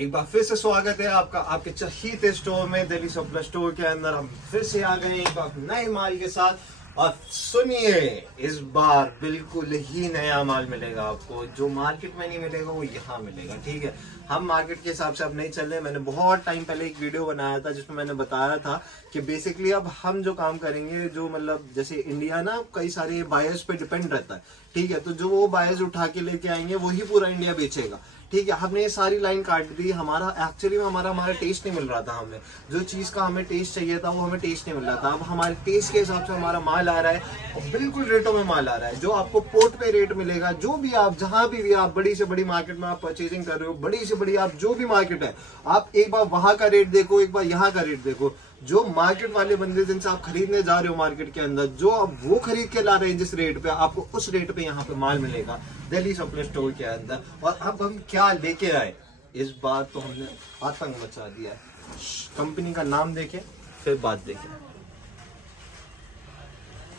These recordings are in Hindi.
एक बार फिर से स्वागत है आपका आपके चहीते स्टोर में, दिल्ली सप्लाई स्टोर के अंदर हम फिर से आ गए एक बार नए माल के साथ। और सुनिए, इस बार बिल्कुल ही नया माल मिलेगा आपको। जो मार्केट में नहीं मिलेगा वो यहाँ मिलेगा, ठीक है। हम मार्केट के हिसाब से अब नहीं चल रहे। मैंने बहुत टाइम पहले एक वीडियो बनाया था जिसमें मैंने बताया था कि बेसिकली अब हम जो काम करेंगे, जो मतलब जैसे इंडिया ना कई सारे बायर्स पे डिपेंड रहता है, ठीक है। तो जो वो बायर्स उठा के लेके आएंगे वही पूरा इंडिया बेचेगा, ठीक है। हमने ये सारी लाइन काट दी। हमारा एक्चुअली में हमारा टेस्ट नहीं मिल रहा था। हमें जो चीज का हमें टेस्ट चाहिए था वो हमें टेस्ट नहीं मिल रहा था। अब हमारे टेस्ट के हिसाब से हमारा माल आ रहा है और बिल्कुल रेटों में माल आ रहा है। जो आपको पोर्ट पे रेट मिलेगा, जो भी आप जहां भी आप बड़ी से बड़ी मार्केट में आप परचेजिंग कर रहे हो, बड़ी से बड़ी आप जो भी मार्केट है, आप एक बार वहां का रेट देखो, एक बार यहाँ का रेट देखो। जो मार्केट वाले बंदे जिनसे आप खरीदने जा रहे हो मार्केट के अंदर, जो आप वो खरीद के ला रहे हैं जिस रेट पे, आपको उस रेट पे यहाँ पे माल मिलेगा दिल्ली सप्लाई स्टोर के अंदर। और अब हम क्या लेके आए, इस बार तो हमने आतंक मचा दिया है। कंपनी का नाम देखें फिर बात देखें।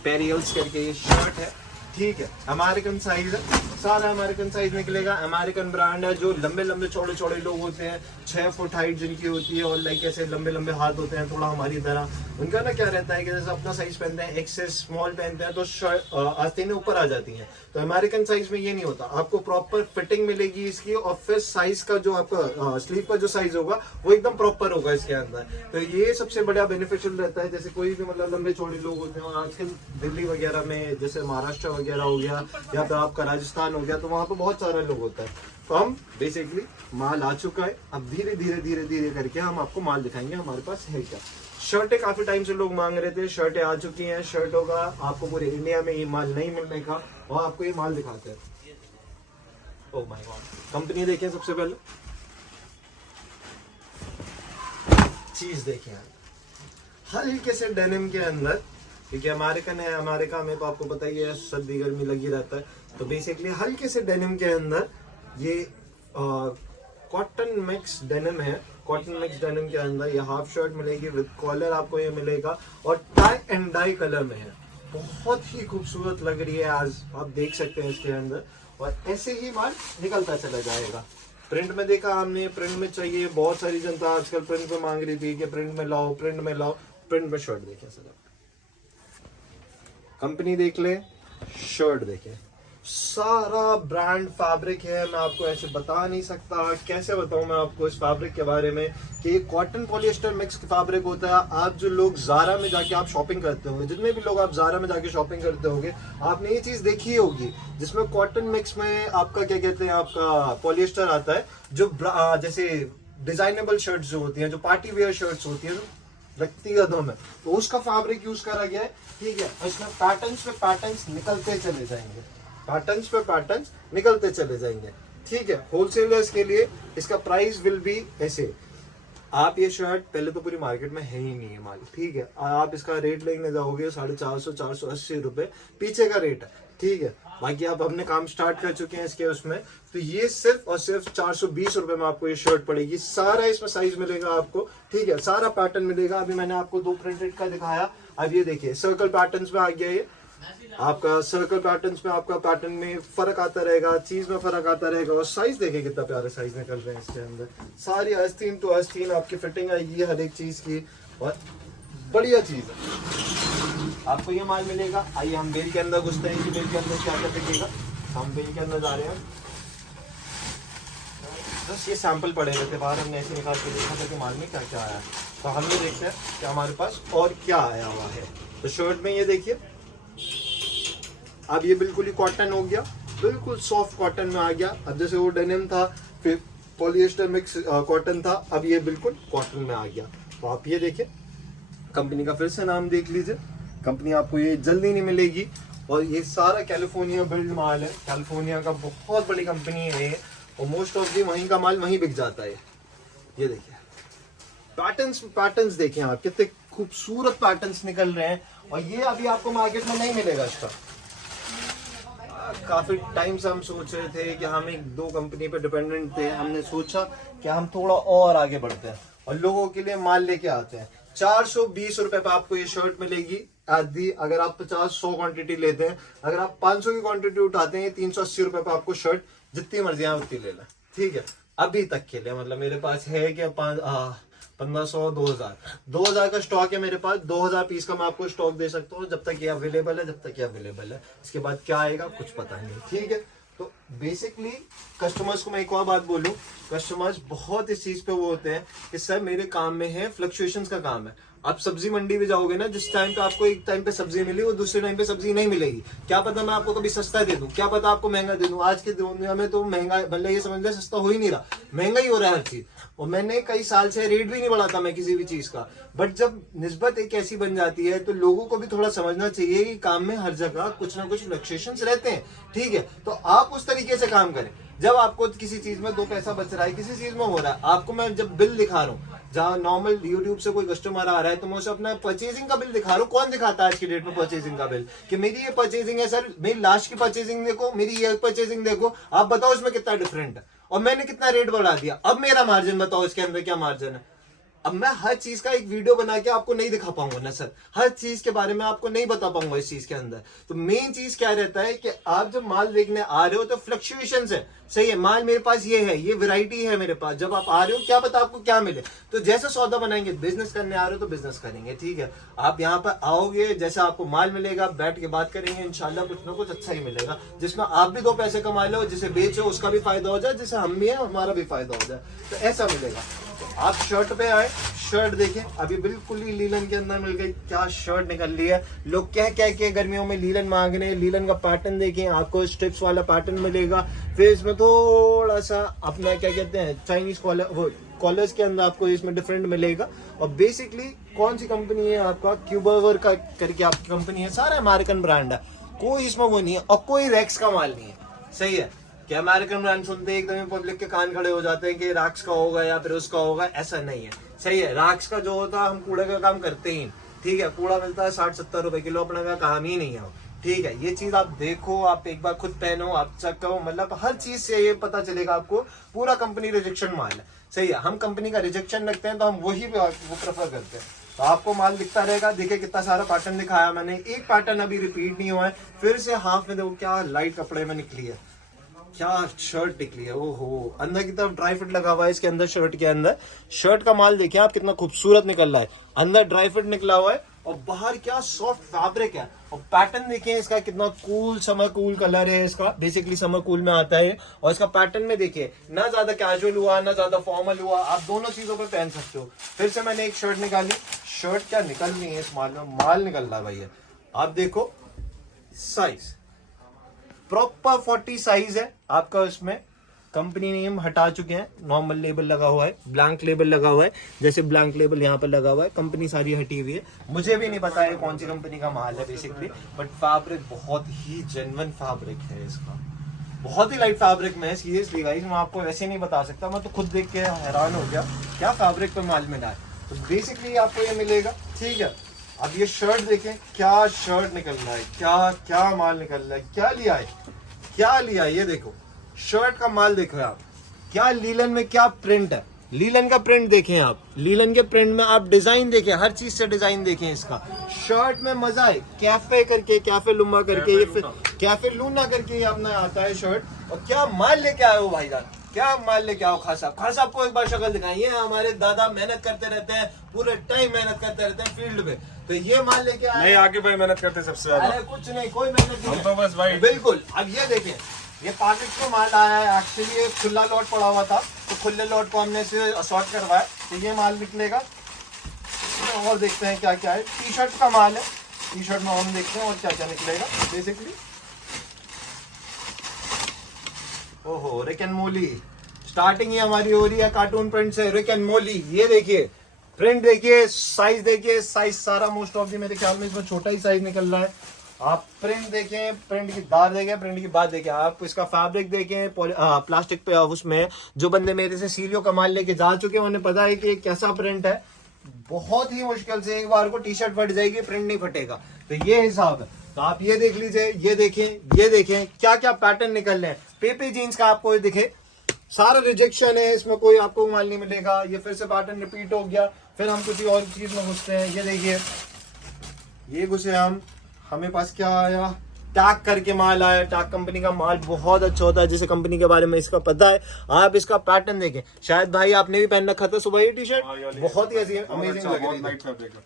पेरियल्स करके ये शर्ट है, ठीक है। अमेरिकन साइज है, सारा अमेरिकन साइज निकलेगा। अमेरिकन ब्रांड है। जो लंबे लंबे चौड़े चौड़े लोग होते हैं, 6 फुट हाइट जिनकी होती है और लाइक ऐसे लंबे लंबे हाथ होते हैं थोड़ा हमारी तरह, उनका ना क्या रहता है कि जैसे अपना साइज पहनते हैं, एक्सेस स्मॉल पहनते हैं तो शर्ट आस्तीनें ऊपर आ जाती हैं। तो अमेरिकन साइज में ये नहीं होता। आपको प्रॉपर फिटिंग मिलेगी इसकी, और फिर साइज का जो आपका स्लीव का जो साइज होगा वो एकदम प्रॉपर होगा इसके अंदर। तो ये सबसे बड़ा बेनिफिशियल रहता है। जैसे कोई भी मतलब लंबे चौड़े लोग होते हैं, और आजकल दिल्ली वगैरह में जैसे महाराष्ट्र वगैरह हो गया या फिर आपका राजस्थान हो गया, तो वहां पर बहुत सारे लोग होता है। तो हम बेसिकली माल आ चुका है। अब धीरे धीरे धीरे धीरे करके हम आपको माल दिखाएंगे हमारे पास है क्या। शर्टें काफी टाइम से लोग मांग रहे थे, शर्टें आ चुकी हैं। शर्टों का आपको पूरे इंडिया में ये माल नहीं मिलने का, और आपको ये माल दिखाते हैं। ओह माय गॉड, कंपनी देखें सबसे पहले, चीज देखें हल्के से डेनिम के अंदर, क्योंकि अमेरिकन है, अमेरिका में तो आपको पता ही है सर्दी गर्मी लगी रहता है। तो बेसिकली हल्के से डेनिम के अंदर ये कॉटन मिक्स डेनिम है। कॉटन मिक्स डेनिम के अंदर ये हाफ शर्ट मिलेगी विद कॉलर, आपको ये मिलेगा, और टाई एंड डाई कलर में है। बहुत ही खूबसूरत लग रही है, आज आप देख सकते हैं इसके अंदर। और ऐसे ही माल निकलता चला जाएगा। प्रिंट में देखा हमने, प्रिंट में चाहिए। बहुत सारी जनता आजकल प्रिंट में मांग रही थी कि प्रिंट में लाओ, प्रिंट में लाओ। प्रिंट में शर्ट देखिए सर, कंपनी देख ले, शर्ट देखे, सारा ब्रांड फैब्रिक है। मैं आपको ऐसे बता नहीं सकता, कैसे बताऊं मैं आपको इस फैब्रिक के बारे में कि ये कॉटन पॉलिएस्टर मिक्स फैब्रिक होता है। आप जो लोग ज़ारा में जाके आप शॉपिंग करते होंगे, जितने भी लोग आप ज़ारा में जाके शॉपिंग करते होंगे, आपने ये चीज़ देखी होगी जिसमें कॉटन मिक्स में आपका क्या कहते हैं, आपका पॉलिएस्टर आता है। जो जैसे डिजाइनेबल शर्ट्स जो होती हैं, जो पार्टी वेयर शर्ट्स होती हैं, लगती है में, तो उसका फैब्रिक यूज करा गया है, ठीक है। इसमें पैटर्न्स पे पैटर्न्स निकलते चले जाएंगे, पैटर्न्स पे पैटर्न्स निकलते चले जाएंगे, ठीक है। होलसेलर्स के लिए इसका प्राइस विल बी ऐसे। आप ये शर्ट पहले तो पूरी मार्केट में है ही नहीं है माल, ठीक है। आप इसका रेट लेने जाओगे 450 480 रुपए पीछे का रेट है, ठीक है। बाकी आप अपने काम स्टार्ट कर चुके हैं इसके उसमें, तो ये सिर्फ और सिर्फ 420 रुपए में आपको ये शर्ट पड़ेगी। सारा इसमें साइज मिलेगा आपको, ठीक है। सारा पैटर्न मिलेगा। अभी मैंने आपको 2 प्रिंटेड का दिखाया, अब ये देखिए सर्कल पैटर्न्स में आ गया। ये आपका सर्कल पैटर्न्स में, आपका पैटर्न में फर्क आता रहेगा, चीज में फर्क आता रहेगा। और साइज देखिए कितना प्यारे साइज निकल रहे हैं इसके अंदर। सारी आस्तीन टू आस्तीन आपकी फिटिंग आएगी हर एक चीज की, और बढ़िया चीज है। आपको ये माल मिलेगा। आइए हम बेल के अंदर घुसते हैं कि बेल के अंदर क्या क्या दिखेगा। हम बेल के अंदर जा रहे हैं। बस ये सैंपल पड़े रहते बाहर, हमने ऐसे निकाल के देखा था कि माल में क्या क्या आया है। तो हमने देखते हैं कि हमारे पास और क्या आया हुआ है। तो शर्ट में ये देखिए, अब ये बिल्कुल ही कॉटन हो गया, बिल्कुल सॉफ्ट कॉटन में आ गया। अब जैसे वो डेनिम था, फिर पॉलिएस्टर मिक्स कॉटन था, अब ये बिल्कुल कॉटन में आ गया। तो आप ये देखिए, कंपनी का फिर से नाम देख लीजिए। कंपनी आपको ये जल्दी नहीं मिलेगी, और ये सारा कैलिफोर्निया बिल्ड माल है। कैलिफोर्निया का बहुत बड़ी कंपनी है, और मोस्ट ऑफ दी वहीं का माल वहीं बिक जाता है। ये देखिए पैटर्न्स देखिए आप, कितने खूबसूरत पैटर्न्स निकल रहे हैं। और ये अभी आपको मार्केट में नहीं मिलेगा इसका। काफी टाइम से हम सोच रहे थे कि हम 1-2 कंपनी पे डिपेंडेंट थे। हमने सोचा कि हम थोड़ा और आगे बढ़ते हैं और लोगों के लिए माल लेके आते हैं। 420 रुपए पे आपको ये शर्ट मिलेगी आदि। अगर आप 50-100 क्वांटिटी लेते हैं, अगर आप 500 की क्वांटिटी उठाते हैं, 380 रुपए पे आपको शर्ट जितनी मर्जी है उतनी ले लें, ठीक है। अभी तक के लिए, मतलब मेरे पास है कि 1500 2000 का स्टॉक है मेरे पास। 2000 पीस का मैं आपको स्टॉक दे सकता हूँ जब तक ये अवेलेबल है, जब तक ये अवेलेबल है। इसके बाद क्या आएगा कुछ पता नहीं, ठीक है। तो बेसिकली कस्टमर्स को मैं एक और बात बोलूं, कस्टमर्स बहुत इस चीज पे वो होते हैं कि सर मेरे काम में है, फ्लक्चुएशंस का काम है। आप सब्जी मंडी में जाओगे ना, जिस टाइम पे आपको एक टाइम पे सब्जी मिली वो दूसरे टाइम पे सब्जी नहीं मिलेगी। क्या पता मैं आपको कभी सस्ता दे दूं, क्या पता आपको महंगा दे दूं। आज के दुनिया में तो महंगा, मतलब ये समझ ले सस्ता हो ही नहीं रहा, महंगा ही हो रहा है हर चीज। और मैंने कई साल से रेट भी नहीं बढ़ाता मैं किसी भी चीज का, बट जब निस्बत एक ऐसी बन जाती है तो लोगों को भी थोड़ा समझना चाहिए कि काम में हर जगह कुछ ना कुछ फ्लक्चुएशंस रहते हैं, ठीक है। तो आप उस तरीके से काम करें। जब आपको किसी चीज में 2 पैसा बच रहा है, किसी चीज में हो रहा है, आपको मैं जब बिल दिखा रहा हूँ, जहाँ नॉर्मल यूट्यूब से कोई कस्टमर आ रहा है तो मैं उसे अपना परचेजिंग का बिल दिखा रहा हूँ। कौन दिखाता है आज की डेट में परचेजिंग का बिल कि मेरी ये परचेजिंग है सर, मेरी लास्ट की परचेजिंग देखो, मेरी ये परचेजिंग देखो, आप बताओ इसमें कितना डिफरेंट है और मैंने कितना रेट बढ़ा दिया। अब मेरा मार्जिन बताओ, इसके अंदर क्या मार्जिन है। अब मैं हर चीज का एक वीडियो बना के आपको नहीं दिखा पाऊंगा ना सर, हर चीज के बारे में आपको नहीं बता पाऊंगा इस चीज के अंदर। तो मेन चीज क्या रहता है कि आप जब माल देखने आ रहे हो तो फ्लक्चुएशंस है, सही है। माल मेरे पास ये है, ये वैरायटी है मेरे पास, जब आप आ रहे हो क्या पता आपको क्या मिले। तो जैसे सौदा बनाएंगे, बिजनेस करने आ रहे हो तो बिजनेस करेंगे, ठीक है। आप यहाँ पर आओगे, जैसे आपको माल मिलेगा, बैठ के बात करेंगे, इंशाल्लाह कुछ ना कुछ अच्छा ही मिलेगा, जिसमें आप भी 2 पैसे कमा लो, जिसे बेचो उसका भी फायदा हो जाए, जिसे हम भी है हमारा भी फायदा हो जाए, तो ऐसा मिलेगा। तो आप शर्ट पे आए, शर्ट देखें, अभी बिल्कुल ही लीलन के अंदर मिल गई, क्या शर्ट निकल रही है। लोग कह के गर्मियों में लीलन मांग रहे हैं, लीलन का पैटर्न देखें, आपको स्ट्रिप्स वाला पैटर्न मिलेगा, फिर इसमें थोड़ा सा अपना क्या कहते हैं चाइनीज कॉलर, वो कॉलर्स के अंदर आपको इसमें डिफरेंट मिलेगा। और बेसिकली कौन सी कंपनी है आपका, क्यूबर का करके आपकी कंपनी है, सारा अमेरिकन ब्रांड है, कोई इसमें वो नहीं है और कोई रैक्स का माल नहीं है, सही है। कि अमेरिकन ब्रांड सुनते एकदम पब्लिक के कान खड़े हो जाते हैं कि रैक्स का होगा या फिर उसका होगा, ऐसा नहीं है, सही है। रैक्स का जो होता है, हम कूड़े का काम करते ही, ठीक है, कूड़ा मिलता है 60-70 रुपए किलो, अपने का काम ही नहीं है, ठीक है। ये चीज आप देखो, आप एक बार खुद पहनो, आप चेक करो, मतलब हर चीज से ये पता चलेगा आपको पूरा कंपनी रिजेक्शन माल है, सही है। हम कंपनी का रिजेक्शन रखते हैं तो हम वही वो प्रेफर करते हैं। तो आपको माल दिखता रहेगा, देखिए कितना सारा पैटर्न दिखाया मैंने, एक पैटर्न अभी रिपीट नहीं हुआ है, फिर से हाफ में देखो क्या लाइट कपड़े में निकली है, क्या शर्ट निकली है, ओहो। अंदर की तरफ ड्राई फिट लगा हुआ है, इसके अंदर शर्ट के अंदर, शर्ट का माल देखिए आप कितना खूबसूरत निकल रहा है, अंदर ड्राई फिट निकला हुआ है और बाहर क्या सॉफ्ट फैब्रिक है। और पैटर्न देखिए इसका कितना कूल, समर कूल कलर है इसका, बेसिकली समर कूल में आता है। और इसका पैटर्न में देखिए, ना ज्यादा कैजुअल हुआ ना ज्यादा फॉर्मल हुआ, आप दोनों चीजों पर पहन सकते हो। फिर से मैंने एक शर्ट निकाली, शर्ट क्या निकल रही है इस माल में, माल निकल रहा है भैया। आप देखो साइज प्रॉपर 40 साइज है आपका, इसमें कंपनी नेम हटा चुके हैं, नॉर्मल लेबल लगा हुआ है, ब्लैंक लेबल लगा हुआ है, जैसे ब्लैंक लेबल यहाँ पर लगा हुआ है, कंपनी सारी हटी हुई है। मुझे भी नहीं पता है कौन सी कंपनी का माल है बेसिकली, बट फैब्रिक बहुत ही जेन्युइन फैब्रिक है इसका, बहुत ही लाइट फैब्रिक में है। सीरियसली गाइस मैं आपको वैसे नहीं बता सकता, मैं तो खुद देख के हैरान हो गया क्या फैब्रिक पे माल मिला है। तो बेसिकली आपको ये मिलेगा, ठीक है। अब ये शर्ट देखें, क्या शर्ट निकल रहा है, क्या क्या माल निकल रहा है, क्या लिया है, क्या लिया है, ये देखो शर्ट का माल देखो आप, क्या लीलन में क्या प्रिंट है, लीलन का प्रिंट देखें आप, लीलन के प्रिंट में आप डिजाइन देखें, हर चीज से डिजाइन देखें इसका। शर्ट में मजा है, कैफे करके, कैफे लुम्बा करके, ये फिर कैफे लूना करके ये अपना आता है शर्ट। और क्या माल लेके आए हो भाईजान, क्या माल लेके आओ। खान साहब को एक बार शक्ल दिखाइए, हमारे दादा मेहनत करते रहते हैं, पूरे टाइम मेहनत करते रहते हैं फील्ड पे, तो ये माल लेके आए। नहीं, आगे भाई मेहनत करते सबसे ज्यादा। अरे कुछ नहीं, कोई मेहनत नहीं, हम तो बस भाई बिल्कुल। अब ये देखें, ये पैकेट में माल आया है, एक्चुअली ये खुला लॉट पड़ा हुआ था, तो खुले लॉट को हमने से असॉर्ट करवाया, तो ये माल निकलेगा। और देखते हैं क्या क्या है, टी शर्ट का माल है, टी शर्ट में हम देखते हैं और क्या क्या निकलेगा बेसिकली। ओहो, रिक एंड मोली, स्टार्टिंग ही हमारी हो रही है कार्टून प्रिंट से, रिक एंड मोली। ये देखिए प्रिंट देखिए, साइज देखिए, साइज सारा मोस्ट ऑफ दी मेरे ख्याल में इसमें छोटा ही साइज निकल रहा है। आप प्रिंट देखें, प्रिंट की दार देखें, प्रिंट की बात देखें, आप इसका फैब्रिक देखें, प्लास्टिक पे उसमें जो बंदे मेरे से सीरियो का माल लेके जा चुके हैं उन्हें पता है कि ये कैसा प्रिंट है। बहुत ही मुश्किल से एक बार को टी शर्ट फट जाएगी, प्रिंट नहीं फटेगा, तो ये हिसाब है। तो आप ये देख लीजिए, ये देखें, ये देखें क्या क्या पैटर्न निकल रहे हैं। पेपी जीन्स का आपको ये दिखे, सारा रिजेक्शन है, इसमें कोई आपको माल नहीं मिलेगा। ये फिर से पैटर्न रिपीट हो गया, फिर हम कुछ और चीज में घुसते हैं। ये देखिए, ये घुसे हम, हमें पास क्या आया, टैग करके माल आया। टैग कंपनी का माल बहुत अच्छा होता है, जैसे कंपनी के बारे में इसका पता है। आप इसका पैटर्न देखें, शायद भाई आपने भी पहन रखा था सुबह ये टी शर्ट, बहुत ही अमेजिंग लग रही है,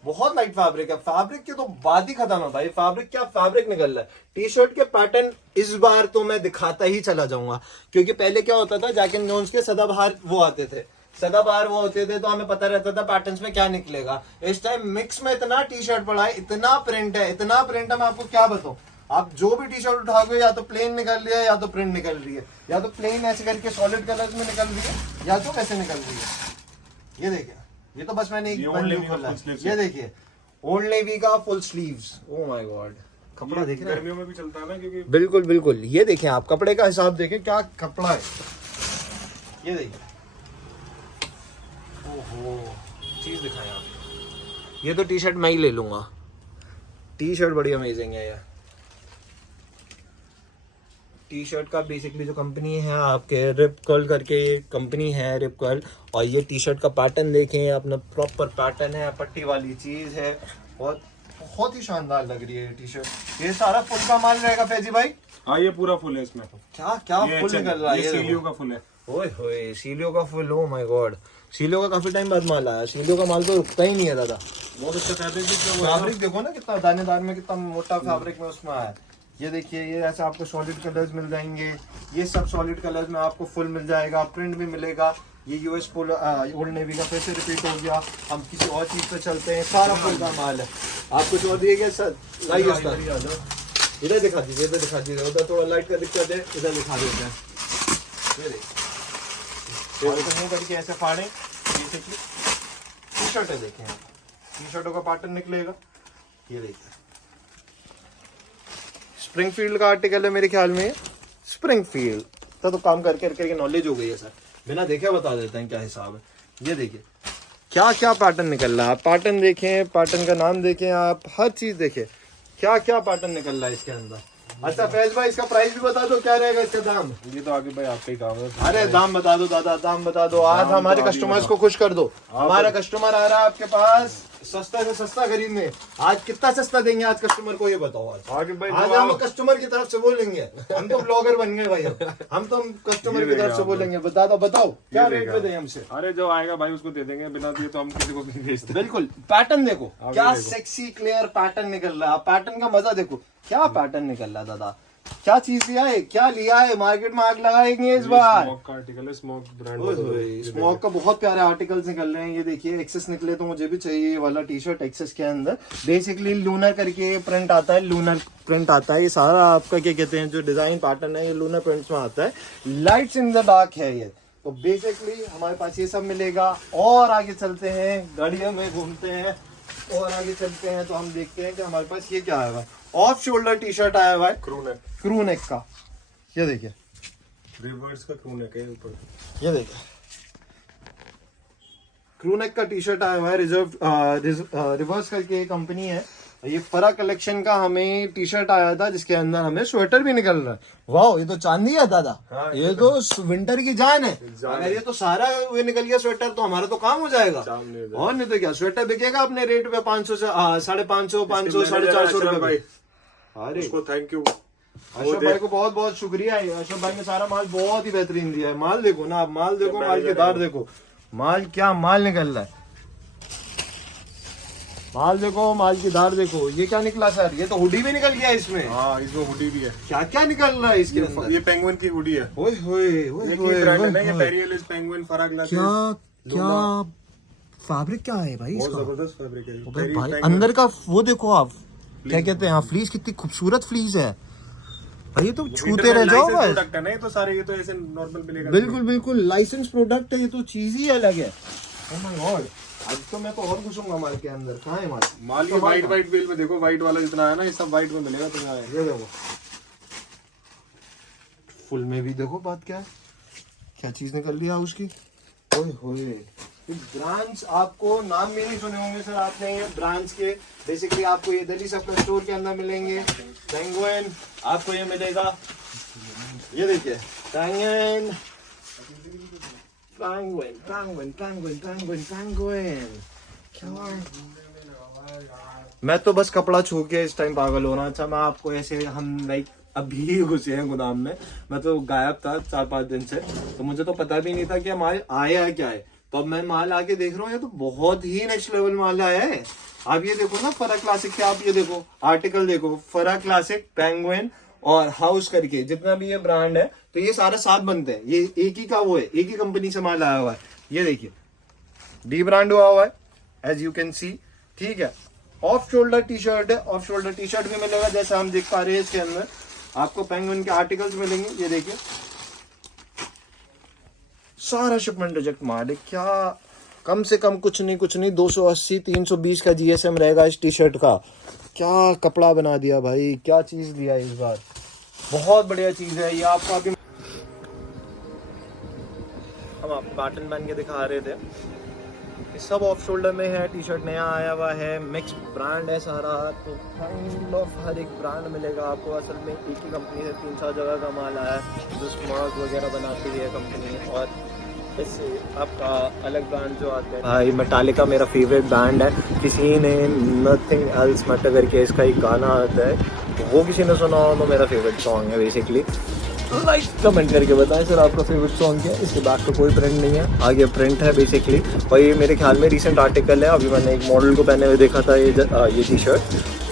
बहुत लाइट फैब्रिक है। फैब्रिक की तो बात ही खत्म है भाई, फैब्रिक क्या फैब्रिक निकल रहा है। टी शर्ट के पैटर्न इस बार तो मैं दिखाता ही चला जाऊंगा, क्योंकि पहले क्या होता था, जैक एंड जोन्स के सदाबहार वो आते थे, सदाबहार वो होते थे, तो हमें पता रहता था पैटर्न्स में क्या निकलेगा। इस टाइम मिक्स में इतना टी शर्ट पड़ा है, इतना प्रिंट है, इतना प्रिंट है, मैं आपको क्या बताऊं। आप जो भी टी शर्ट उठाओगे, या तो प्लेन निकल रही है, या तो प्रिंट निकल रही है, या तो प्लेन ऐसे करके सॉलिड कलर्स में निकल रही है, या तो वैसे निकल रही है। ये देखिए, ये तो बस मैंने एक बंडल खोला है। ये देखिए ओल्ड नेवी का full sleeves, oh my God, कपड़ा देख रहे हैं, गर्मियों में भी चलता है ना, क्योंकि बिल्कुल बिल्कुल। ये देखें आप, कपड़े का हिसाब देखें क्या कपड़ा है। ये देखिए, ओहो, चीज दिखाएं आप। ये तो टी शर्ट मैं ही ले लूंगा, टी शर्ट बड़ी अमेजिंग है यार। टी शर्ट का बेसिकली जो कंपनी है आपके, रिप कर्ल करके कंपनी है, रिप कर्ल। और ये टी शर्ट का पैटर्न देखें, अपना प्रॉपर पैटर्न है, पट्टी वाली चीज है, और बहुत ही शानदार लग रही है टी शर्ट। ये सारा फुल का माल रहेगा फैजी भाई? हाँ, ये पूरा फुल है इसमें। क्या क्या फुल निकल रहा है, ये सीलियो का फुल है। ओए होए, सीलियो का फुल, ओ माय गॉड। सीलियो का काफी टाइम बाद माल आया, सीलियो का माल तो रुकता ही नहीं है दादा। बहुत अच्छा फैब्रिक फैब्रिक देखो ना, कितना दानेदार में, कितना मोटा फैब्रिक में उसमें आया। ये देखिए, ये ऐसे आपको सॉलिड कलर्स मिल जाएंगे, ये सब सॉलिड कलर्स में आपको फुल मिल जाएगा, प्रिंट भी मिलेगा। ये यूएस फुल ओल्ड नेवी का फिर से रिपीट हो गया। हम किसी और चीज पे चलते हैं, सारा फुल का माल है। आप कुछ और दिए सर, लाइए इधर दिखा दीजिए, इधर दिखा दीजिए, उधर थोड़ा लाइट का दिक्कत है, इधर दिखा देते हैं। ये देखिए, मुंह करके ऐसे फाड़े, टी शर्ट है, देखें आप, टी शर्टों का पैटर्न निकलेगा। ये देखिए, स्प्रिंगफील्ड का आर्टिकल है मेरे ख्याल में, स्प्रिंगफील्ड तो काम करके करके नॉलेज हो गई है सर, बिना देखे बता देते हैं क्या हिसाब है। ये देखिए क्या क्या पैटर्न निकल रहा है, आप पैटर्न देखें, पैटर्न का नाम देखें, आप हर चीज देखें, क्या क्या पैटर्न निकल रहा है इसके अंदर। अच्छा फैज भाई, इसका प्राइस भी बता दो, क्या रहेगा इसका दाम? ये तो आगे भाई आपका ही काम है। अरे दाम बता दो दादा, दाम बता दो, आज हमारे कस्टमर्स को खुश कर दो। हमारा कस्टमर आ रहा है आपके पास सस्ता से सस्ता खरीदने, आज कितना सस्ता देंगे आज कस्टमर को, ये बताओ। आज आगे भाई आज हम कस्टमर की तरफ से बोलेंगे, हम तो ब्लॉगर बन गए भाई, हम तो कस्टमर की तरफ से बोलेंगे। बताओ क्या रेट पे दें हमसे? अरे जो आएगा भाई उसको दे देंगे, बिना दिए तो हम किसी को नहीं भेजते। बिल्कुल। पैटर्न देखो क्या सेक्सी क्लियर पैटर्न निकल रहा है, पैटर्न का मजा देखो, क्या पैटर्न निकल रहा है दादा, क्या चीज लिया है, क्या लिया है, मार्केट में आग लगाएंगे इस बार। स्मोक का आर्टिकल है, स्मोक ब्रांड, स्मोक का बहुत प्यारे आर्टिकल्स निकल रहे हैं। ये देखिए, एक्सेस निकले तो मुझे भी चाहिए ये वाला टी शर्ट। एक्सेस के अंदर बेसिकली लूनर करके प्रिंट आता है, लूनर प्रिंट आता है। ये सारा आपका क्या कहते हैं, जो डिजाइन पैटर्न है, ये लूनर प्रिंट्स में आता है। लाइट्स इन द डार्क है ये, तो बेसिकली हमारे पास ये सब मिलेगा। और आगे चलते हैं, गाड़ियों में घूमते हैं और आगे चलते हैं, तो हम देखते हैं कि हमारे पास ये क्या आया हुआ है। ऑफ शोल्डर टी शर्ट आया हुआ है, क्रू नेक का। ये देखिए, रिवर्स का क्रू नेक है ऊपर। ये देखिए, क्रू नेक का टी शर्ट आया हुआ है, रिवर्स करके कंपनी है। ये फरा कलेक्शन का हमें टी शर्ट आया था, जिसके अंदर हमें स्वेटर भी निकल रहा है। वाह, ये तो चांदी है दादा। हाँ, ये तो विंटर की जान है। अगर ये तो सारा ये निकल गया स्वेटर, तो हमारा तो काम हो जाएगा। और नहीं तो क्या, स्वेटर बिकेगा अपने रेट पे 500 से 550, 500, 450 रुपए। अरे उसको थैंक यू अशोक भाई को बहुत बहुत शुक्रिया है। अशोक भाई ने सारा माल बहुत ही बेहतरीन दिया है। माल देखो ना आप, माल देखो, माल की दार देखो, माल क्या माल निकल रहा है, माल देखो, माल की धार देखो। ये क्या निकला सर, ये तो हुडी भी निकल गया इसमें। हाँ, इसमें हुडी भी है। क्या क्या निकल रहा है इसके अंदर? ये पेंगुइन की हुडी है। ओए होए, ये ब्रांड है ना, ये पेरियल पेंगुइन फरा ग्लास। क्या फैब्रिक क्या है भाई इसका, बहुत जबरदस्त फैब्रिक है भाई। अंदर का वो देखो आप, क्या कहते हैं, फ्लीस कितनी खूबसूरत फ्लीस है भाई, ये तो छूते रह जाओ बस। प्रोडक्ट है ना, तो सारे ये तो ऐसे नॉर्मल मिलेगा। बिल्कुल बिल्कुल लाइसेंस प्रोडक्ट है, ये तो चीज ही अलग है। ओह माय गॉड, आज तो मैं तो और घुसूंगा माल के अंदर। कहाँ है माल? माल ये व्हाइट व्हाइट बिल में देखो, व्हाइट वाला जितना है ना, ये सब व्हाइट में मिलेगा तुम्हें। ये देखो, फुल में भी देखो, बात क्या है, क्या चीज निकल रही है उसकी। ओए होए, ब्रांड्स आपको नाम भी नहीं सुने होंगे सर आपने, ये ब्रांड्स के बेसिकली आपको ये दिल्ली सप्लाई स्टोर के अंदर मिलेंगे। पेंगुइन आपको ये मिलेगा, ये देखिए penguin, penguin penguin penguin penguin penguin, क्या मैं तो बस कपड़ा छू के इस टाइम पागल हो रहा। अच्छा मैं आपको ऐसे, हम लाइक अभी घुसे हैं गोदाम में, मैं तो गायब था 4-5 दिन से, तो मुझे तो पता भी नहीं था कि माल आया है क्या है। तो अब मैं माल आके देख रहा हूँ, ये तो बहुत ही नेक्स्ट लेवल माल आया है। आप ये देखो ना, फरा क्लासिक के, आप ये देखो आर्टिकल देखो, फरा क्लासिक, पेंगुइन और हाउस करके जितना भी ये ब्रांड है, तो ये सारे साथ बनते हैं। ये एक ही का वो है, एक ही कंपनी से माल आया हुआ है। ये देखिए डी ब्रांड हुआ है, एज यू कैन सी। ठीक है, ऑफ शोल्डर टी शर्ट है, ऑफ शोल्डर टी शर्ट भी मिलेगा जैसा हम देख पा रहे हैं। इसके अंदर आपको पेंगुइन के आर्टिकल्स मिलेंगे। ये देखिए सारा शिपमेंट रिजेक्ट माल है। क्या कम से कम कुछ नहीं 280-320 का जीएसएम रहेगा इस टी शर्ट का। क्या कपड़ा बना दिया भाई, क्या चीज दिया इस बार, बहुत बढ़िया चीज है ये। आपको अभी हम आपको पैटर्न पहन के दिखा रहे थे, ये सब ऑफ शोल्डर में है। टी शर्ट नया आया हुआ है, मिक्स ब्रांड है सारा, तो काइंड ऑफ हर एक ब्रांड मिलेगा आपको। असल में एक ही कंपनी से 3-4 जगह का माल आया है, जो स्मार्ट वगैरह बनाती है कंपनी। और इससे आपका अलग ब्रांड जो आते हैं भाई, मेटालिका मेरा फेवरेट बैंड है। किसी ने नथिंग एल्स मैटर करके इसका एक गाना आता है, तो वो किसी ने सुना हो तो मेरा फेवरेट सॉन्ग है बेसिकली। लाइक कमेंट करके बताएं सर आपका फेवरेट सॉन्ग क्या है। इसके बैक पे कोई प्रिंट नहीं है, आगे प्रिंट है बेसिकली। और ये मेरे ख्याल में रिसेंट आर्टिकल है, अभी मैंने एक मॉडल को पहने हुए देखा था। ये टी शर्ट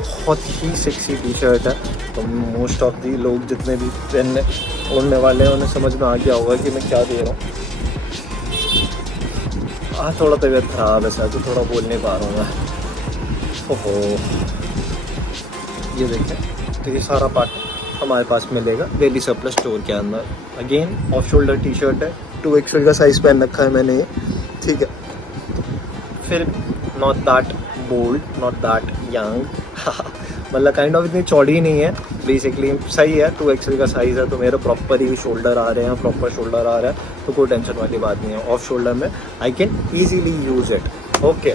बहुत ही सेक्सी टी शर्ट है, तो मोस्ट ऑफ दी लोग जितने भी पहनने ओढ़ने वाले हैं उन्हें समझ में आ गया होगा कि मैं क्या दे रहा हूँ। थोड़ा तबीयत खराब है सर, तो थोड़ा बोल नहीं पा रहा हूँ मैं। ओहो, ये देखें, तो ये सारा पार्ट हमारे पास मिलेगा डेली सरप्लस स्टोर के अंदर। Again of shoulder T shirt है, 2XL का साइज पहन रखा है मैंने ये। ठीक है, फिर not that bold, not that young, मतलब काइंड ऑफ इतनी चौड़ी नहीं है, बेसिकली सही है। 2XL का साइज है, तो मेरे प्रॉपर ही शोल्डर आ रहे हैं, प्रॉपर शोल्डर आ रहा है, तो कोई टेंशन वाली बात नहीं है। ऑफ शोल्डर में I can easily use it. Okay,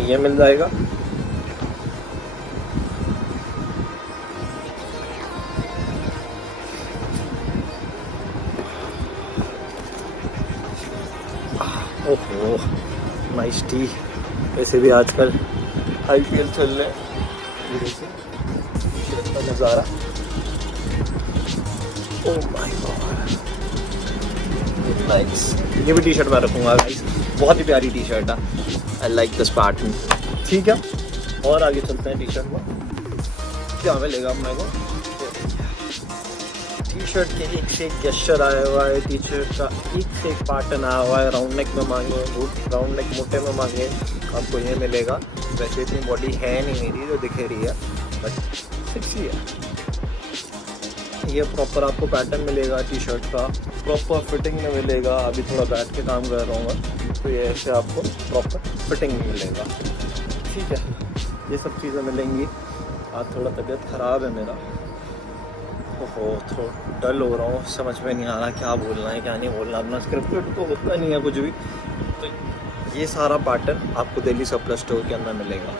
ये मिल जाएगा। ओहो, नाइस टी। वैसे भी आजकल IPL चल रहे हैं, ये देखिए का नज़ारा। Oh my God, nice. ये भी टी शर्ट मैं रखूँगा गाइस, बहुत ही प्यारी टी शर्ट है। I like this pattern. ठीक है, और आगे चलते हैं। टी शर्ट में क्या मिलेगा अपने को? टी शर्ट के एक से एक गेस्चर आया हुआ है, टी शर्ट का एक से एक पैटर्न आया हुआ है। राउंड नेक में मांगे, राउंड नेक मोटे में मांगे, आपको ये मिलेगा। वैसे इतनी बॉडी है नहीं मेरी जो दिख रही है, बट सेक्सी है। ये प्रॉपर आपको पैटर्न मिलेगा टी शर्ट का, प्रॉपर फिटिंग में मिलेगा। अभी थोड़ा बैठ के काम कर रहा हूँ, तो ये ऐसे आपको प्रॉपर फिटिंग में मिलेगा। ठीक है, ये सब चीज़ें मिलेंगी। आज थोड़ा तबीयत ख़राब है मेरा, ओहो, थोड़ा डल हो रहा हूँ, समझ में नहीं आ रहा क्या बोलना है क्या नहीं बोलना। अपना स्क्रिप्टेड तो होता नहीं है कुछ भी। तो ये सारा पैटर्न आपको दिल्ली सरप्लस स्टोर के अंदर मिलेगा।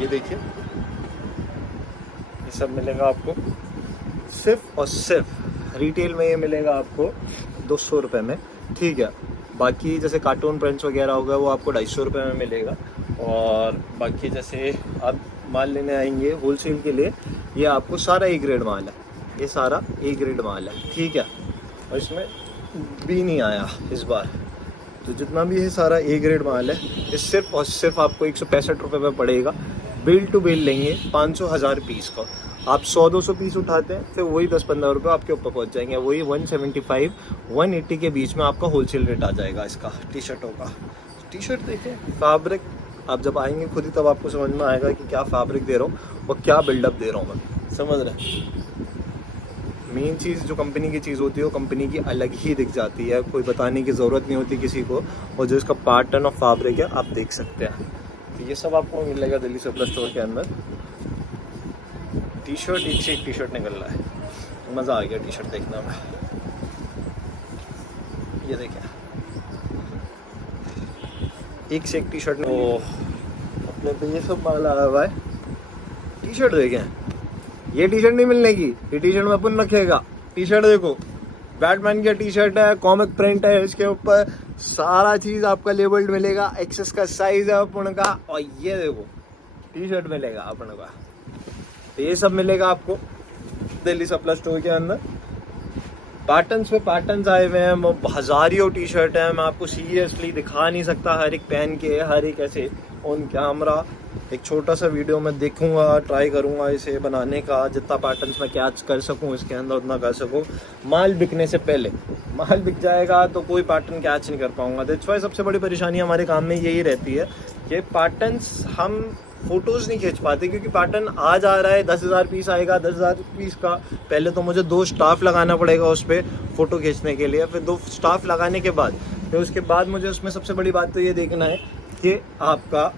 ये देखिए, ये सब मिलेगा आपको सिर्फ और सिर्फ रिटेल में। ये मिलेगा आपको 200 रुपये में। ठीक है, बाकी जैसे कार्टून प्रिंट्स वगैरह होगा वो आपको 250 रुपये में मिलेगा। और बाकी जैसे आप माल लेने आएंगे होलसेल के लिए, ये आपको सारा ए ग्रेड माल है, ये सारा ए ग्रेड माल है। ठीक है, और इसमें भी नहीं आया इस बार, तो जितना भी है सारा ए ग्रेड माल है। ये सिर्फ और सिर्फ आपको 165 रुपये में पड़ेगा। बिल टू बिल लेंगे 500-1000 पीस का। आप 100-200 पीस उठाते हैं, फिर वही 10-15 रुपये आपके ऊपर पहुंच जाएंगे। वही 175-180 के बीच में आपका होलसेल रेट आ जाएगा इसका टी शर्टों का। टी शर्ट देखिए, फैब्रिक आप जब आएंगे खुद ही तब आपको समझ में आएगा कि क्या फैब्रिक दे रहा हूँ और क्या बिल्डअप दे रहा हूँ मैं, समझ रहे। मेन चीज़ जो कंपनी की चीज़ होती है वो कंपनी की अलग ही दिख जाती है, कोई बताने की ज़रूरत नहीं होती किसी को। और जो इसका पैटर्न और फैब्रिक है आप देख सकते हैं। तो ये सब आपको मिलेगा दिल्ली सरप्लस स्टोर के अंदर। टी शर्ट एक से एक टी शर्ट निकल रहा है, मज़ा आ गया टी शर्ट देखने में। ये देखिए, एक से एक टी शर्ट अपने पे ये सब माल आया हुआ है। टी शर्ट देखें, ये टी शर्ट नहीं मिलने की, ये टी शर्ट में अपन रखेगा। टी शर्ट देखो, बैटमैन की टी शर्ट है, कॉमिक प्रिंट है इसके ऊपर, सारा चीज़ आपका लेबल्ड मिलेगा। एक्सेस का साइज है अपन का। और ये देखो टी शर्ट मिलेगा अपने का। तो ये सब मिलेगा आपको दिल्ली सप्लाई स्टोर के अंदर। पैटर्न्स पे पैटर्न्स आए हुए हैं, हजारियों टी शर्ट है, मैं आपको सीरियसली दिखा नहीं सकता हर एक पहन के, हर एक ऐसे ऑन कैमरा। एक छोटा सा वीडियो मैं देखूंगा, ट्राई करूंगा इसे बनाने का, जितना पैटर्न्स मैं कैच कर सकूं इसके अंदर उतना कर सकूं। माल बिकने से पहले, माल बिक जाएगा तो कोई पैटर्न कैच नहीं कर पाऊंगा। दैट्स व्हाई सबसे बड़ी परेशानी हमारे काम में यही रहती है कि पैटर्न्स हम फोटोज़ नहीं खींच पाते, क्योंकि पैटर्न आज आ रहा है 10,000 पीस आएगा, 10,000 पीस का पहले तो मुझे 2 स्टाफ लगाना पड़ेगा उस पर फ़ोटो खींचने के लिए। फिर 2 स्टाफ लगाने के बाद फिर उसके बाद मुझे उसमें सबसे बड़ी बात तो ये देखना है कि आपका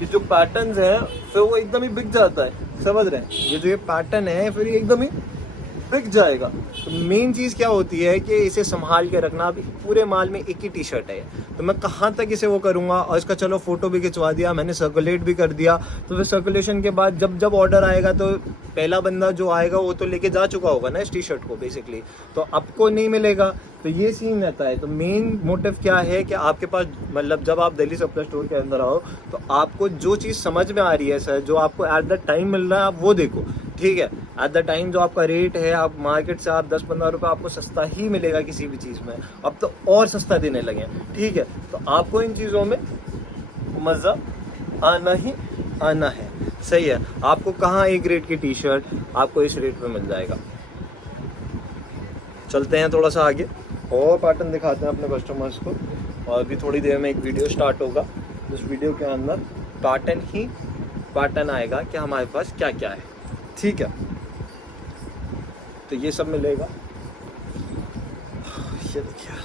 ये जो पैटर्न्स है फिर वो एकदम ही बिक जाता है, समझ रहे हैं। ये जो ये पैटर्न है फिर ये एकदम ही बिक जाएगा। तो मेन चीज़ क्या होती है कि इसे संभाल के रखना। अभी पूरे माल में एक ही टी शर्ट है, तो मैं कहाँ तक इसे वो करूँगा। और इसका चलो फ़ोटो भी खिंचवा दिया मैंने, सर्कुलेट भी कर दिया, तो फिर सर्कुलेशन के बाद जब ऑर्डर आएगा तो पहला बंदा जो आएगा वो तो लेके जा चुका होगा ना इस टी शर्ट को बेसिकली, तो आपको नहीं मिलेगा। तो ये सीन रहता है। तो मेन मोटिव क्या है कि आपके पास मतलब जब आप दिल्ली सप्लाई स्टोर के अंदर आओ तो आपको जो चीज़ समझ में आ रही है सर, जो आपको एट द टाइम मिल रहा है आप वो देखो, ठीक है। एट द टाइम जो आपका रेट है, आप मार्केट से आप 10-15 रुपये आपको सस्ता ही मिलेगा किसी भी चीज़ में, अब तो और सस्ता देने लगे हैं, ठीक है। तो आपको इन चीज़ों में मज़ा आना ही आना है, सही है। आपको कहाँ एक रेट की टी शर्ट आपको इस रेट पे मिल जाएगा। चलते हैं थोड़ा सा आगे और पैटर्न दिखाते हैं अपने कस्टमर्स को, और अभी थोड़ी देर में एक वीडियो स्टार्ट होगा। उस वीडियो के अंदर पैटर्न ही पैटर्न आएगा कि हमारे पास क्या क्या है, ठीक है। तो ये सब मिलेगा, ये देखिए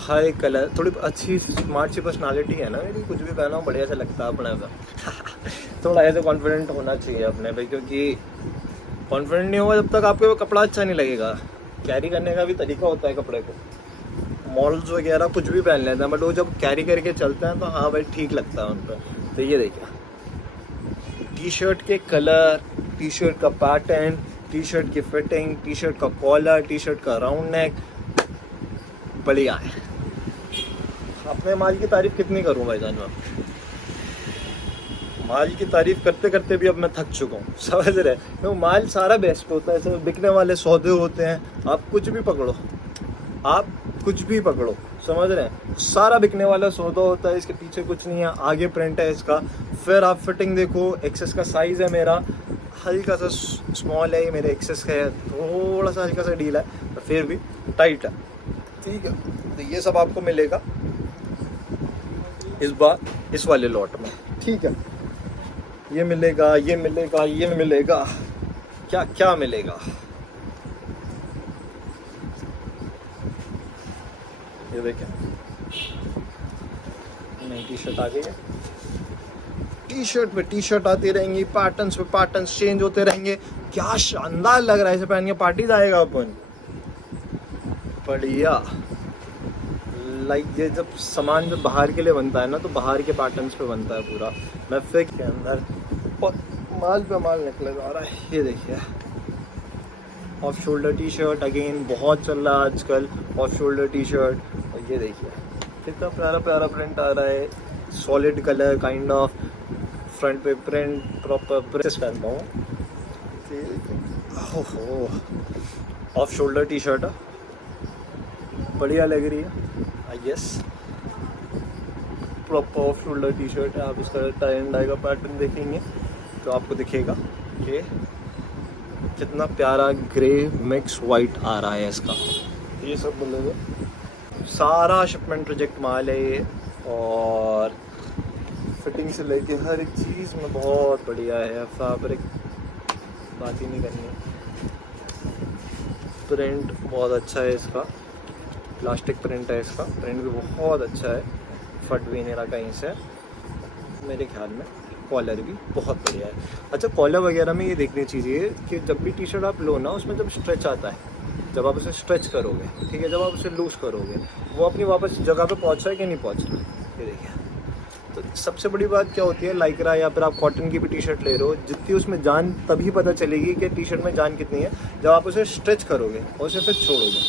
हर एक कलर। थोड़ी अच्छी स्मार्ट सी पर्सनालिटी है ना मेरी, कुछ भी पहना बढ़िया से लगता है अपने पे। थोड़ा ऐसे कॉन्फिडेंट होना चाहिए अपने पे, क्योंकि कॉन्फिडेंट नहीं होगा जब तक आपको कपड़ा अच्छा नहीं लगेगा। कैरी करने का भी तरीका होता है कपड़े को, मॉडल्स वगैरह कुछ भी पहन लेते हैं, बट वो जब कैरी करके चलते हैं तो हाँ भाई ठीक लगता है उन पर। तो ये देखिए टी शर्ट के कलर, टी शर्ट का पैटर्न, टी शर्ट की फिटिंग, टी शर्ट का कॉलर, टी शर्ट का राउंड नेक, बढ़िया है। अपने माल की तारीफ कितनी करूं भाईजान मैं, माल की तारीफ करते करते भी अब मैं थक चुका हूँ, समझ रहे। तो माल सारा बेस्ट होता है, सब बिकने वाले सौदे होते हैं। आप कुछ भी पकड़ो, आप कुछ भी पकड़ो, समझ रहे हैं, सारा बिकने वाला सौदा होता है। इसके पीछे कुछ नहीं है, आगे प्रिंट है इसका। फिर आप फिटिंग देखो, एक्सेस का साइज़ है मेरा हल्का सा स्मॉल है, ये मेरे एक्सेस का है, थोड़ा सा हल्का सा ढीला है, तो फिर भी टाइट है, ठीक है। तो ये सब आपको मिलेगा इस बार इस वाले लॉट में, ठीक है। ये मिलेगा, ये मिलेगा, ये मिलेगा, क्या क्या मिलेगा। ये देखें नई टी शर्ट आ गई है। टी शर्ट पे टी शर्ट आती रहेंगी, पैटर्न्स पे पैटर्न्स चेंज होते रहेंगे। क्या शानदार लग रहा है इसे पहन के, पार्टी जाएगा अपन बढ़िया। लाइक ये जब सामान जब बाहर के लिए बनता है ना, तो बाहर के पैटर्न्स पे बनता है पूरा। मैं फिक्स के अंदर और माल पे माल निकले जा रहा है। ये देखिए of shoulder T shirt again बहुत चल रहा है आजकल, ऑफ शोल्डर टी शर्ट। और ये देखिए कितना प्यारा प्यारा प्रिंट आ रहा है, solid colour kind of, front पे प्रिंट प्रॉपर प्रेस पहनता हूँ। ऑफ शोल्डर टी शर्ट बढ़िया लग रही है, I guess proper off shoulder T shirt है। आप इसका टाई एंड डाई का पैटर्न देखेंगे तो आपको दिखेगा कि कितना प्यारा ग्रे मिक्स वाइट आ रहा है इसका। ये सब मिलेगा, सारा शिपमेंट प्रोजेक्ट माल है ये, और फिटिंग से लेके हर एक चीज़ में बहुत बढ़िया है। फैब्रिक बात ही नहीं करनी, प्रिंट बहुत अच्छा है इसका, प्लास्टिक प्रिंट है इसका, प्रिंट भी बहुत अच्छा है, फट भी नहीं रहा कहीं से मेरे ख्याल में। कॉलर भी बहुत बढ़िया है। अच्छा कॉलर वगैरह में ये देखनी चाहिए कि जब भी टी शर्ट आप लो ना, उसमें जब स्ट्रेच आता है, जब आप उसे स्ट्रेच करोगे, ठीक है, जब आप उसे लूज़ करोगे, वो अपनी वापस जगह पे पहुंच रहा है कि नहीं पहुंच रहा। ये देखिए, तो सबसे बड़ी बात क्या होती है, लाइक्रा या फिर आप कॉटन की भी टी शर्ट ले रहे हो, जितनी उसमें जान तभी पता चलेगी कि टी शर्ट में जान कितनी है जब आप उसे स्ट्रेच करोगे और उसे फिर छोड़ोगे,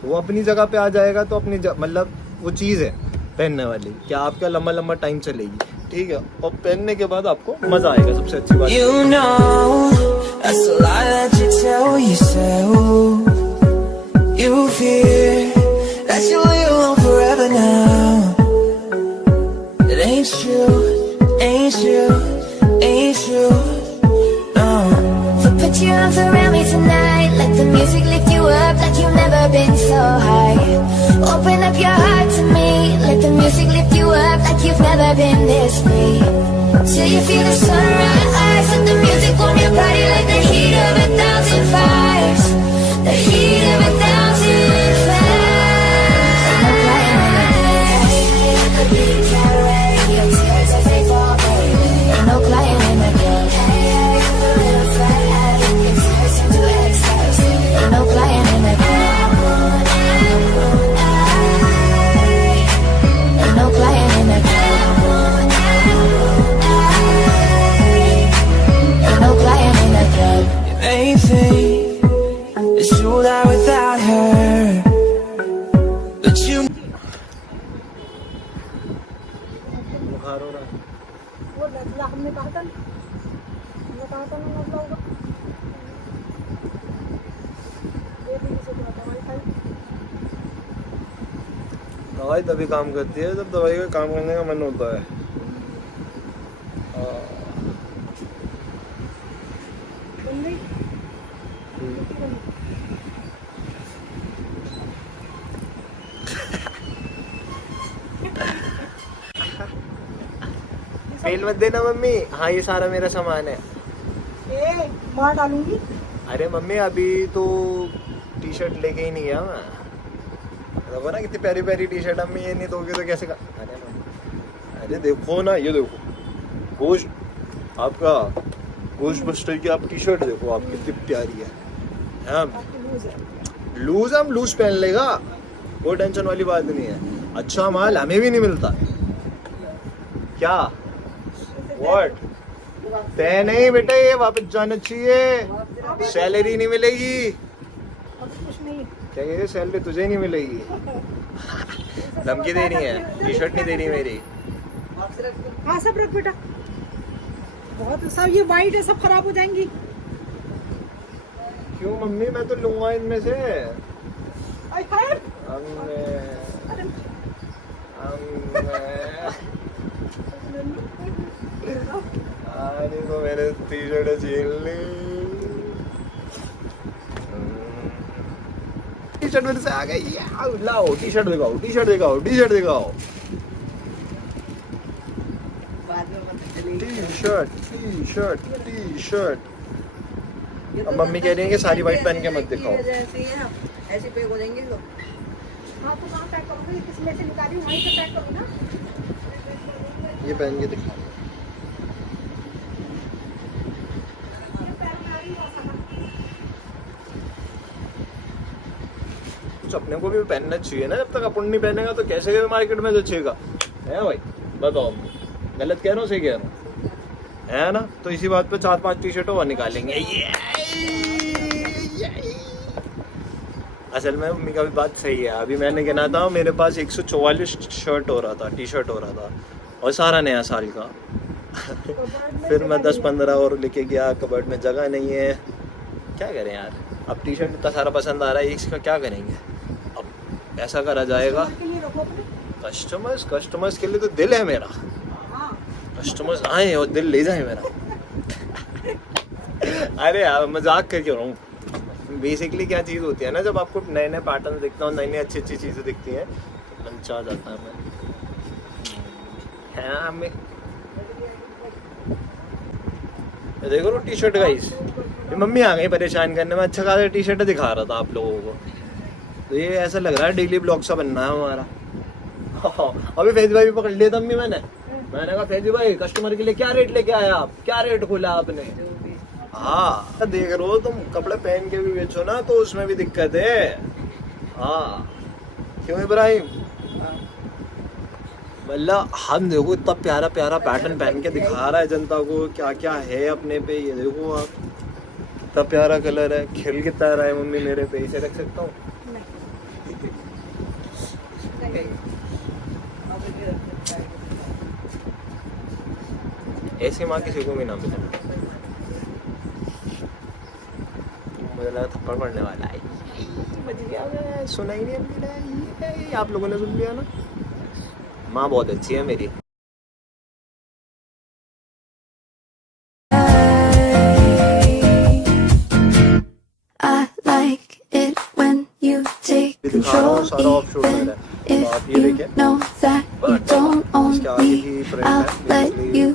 तो वो अपनी जगह पे आ जाएगा। तो अपनी मतलब वो चीज़ है पहनने वाली, क्या आपका लंबा लंबा टाइम चलेगी। ठीक है, और पहनने के बाद आपको मजा आएगा, सबसे अच्छी बात। You know, that's a lie that you tell yourself. You fear that you'll live on forever now. It ain't true, ain't true, ain't true, no. So put your arms around me tonight, let the music lift you up like you've never been so high. Open up your heart to me, let the music lift you up like you've never been this free. Till you feel the sunrise, let the music warm your body like the heat of 1,000 fires. The heat of 1,000 fires. I'm crying in the dark, like a big cat rain. Your tears as they fall, baby. Ain't no crying in the dark. A little fat ass, your tears into ecstasy. Ain't no crying in the dark. Ain't no crying in the dark. Ain't no crying in the dark. You may think that you'll die without her, but you बुखार हो रहा है। वो लड़का हमने कहा था ना मतलब होगा ये भी किसी को दवाई खाई दवाई तभी काम करती है जब दवाई का काम करने का मन होता है। सुन गई फेल मत देना मम्मी। हाँ, ये सारा मेरा सामान है। ए मार डालूंगी। अरे मम्मी, अभी तो टी शर्ट लेके ही नहीं गया मैं। देखो ना कितनी प्यारी प्यारी टी शर्ट, अम्मी ये नहीं दोगे तो कैसे अरे मम्मी, अरे देखो ना, ये देखो गोश्त, आपका गोश्त बस्टर की आप टी शर्ट देखो, आप कितनी प्यारी है। लूज हम लूज पहन लेगा, कोई टेंशन वाली बात नहीं है। अच्छा माल हमें भी नहीं मिलता क्या? व्हाट? तय नहीं बेटा, ये वापस जाना चाहिए, सैलरी नहीं मिलेगी। अब कुछ नहीं क्या ये सैलरी तुझे नहीं मिलेगी? धमकी दे रही है, टी शर्ट नहीं दे रही मेरी। हाँ सब रख बेटा, बहुत सब ये वाइट है, सब खराब हो जाएंगी। क्यों मम्मी, मैं तो लूंगा इनमें से। आई हाय अरे तो मैंने टी शर्ट छीन ली। टी शर्ट मेरे से आ गई। लाओ टी शर्ट दिखाओ, टी शर्ट दिखाओ, टी शर्ट दिखाओ, T shirt, T shirt, T shirt. अब मम्मी कह रही है कि सारी वाइट पहन के मत दिखाओ। ऐसे पैक हो जाएंगे तो। हाँ तो कहाँ पैक करोगे, किसमें से निकाली वहीं से पैक करो ना। ये पहन के दिखा। कुछ अपने को भी पहनना चाहिए ना, जब तक अपन नहीं पहनेगा तो कैसे मार्केट में जचेगा? है भाई, बताओ गलत कह रहा हूँ सही कह रहा हूँ? है ना? तो इसी बात पे 4-5 टी शर्ट और निकालेंगे। असल में मम्मी का भी बात सही है। अभी मैंने गिना था, मेरे पास 144 शर्ट हो रहा था, टी शर्ट हो रहा था, और सारा नया साल का। फिर मैं 10-15 और लेके गया, कबर्ड में जगह नहीं है, क्या करें यार। अब टी शर्ट इतना सारा पसंद आ रहा है, इसका क्या करेंगे? अब ऐसा करा जाएगा। कस्टमर्स के लिए तो दिल है मेरा, कस्टमर्स आए और दिल ले जाए मेरा। अरे यार मजाक करके रहा हूँ। बेसिकली क्या चीज़ होती है ना, जब आपको नए नए पैटर्न दिखता हूँ, नई नई अच्छी अच्छी चीज़ें दिखती हैं तो मन चाह जाता है। मैं देखो टी शर्ट गाइस, ये मम्मी आ गई परेशान करने में। अच्छा खासा टी शर्ट दिखा रहा था आप लोगों को, तो ये ऐसा लग रहा है डेली ब्लॉग सा बनना है हमारा। अभी फैजी भाई भी पकड़ लिया था अम्मी, मैंने कहा फैजी भाई कस्टमर के लिए क्या रेट लेके आया आप, क्या रेट खोला आपने? हाँ देख रहे हो तुम, कपड़े पहन के भी बेचो ना तो उसमें भी दिक्कत है। हाँ क्यों इब्राहिम? मतलब हम देखो इतना प्यारा प्यारा पैटर्न पहन के दिखा रहा है जनता को, क्या क्या है अपने पे। ये देखो आप, इतना प्यारा कलर है, खिल कितना रहा है मम्मी मेरे पे। इसे रख सकता हूँ? ऐसी माँ किसी को भी ना मिले। मुझे लगा थप्पड़ पड़ने वाला है। बच गया मैं, सुना ही नहीं हमने। आप लोगों ने सुन लिया ना। माँ बहुत अच्छी है मेरी। I like it when you take control, even if you know that you don't own me. I'll let you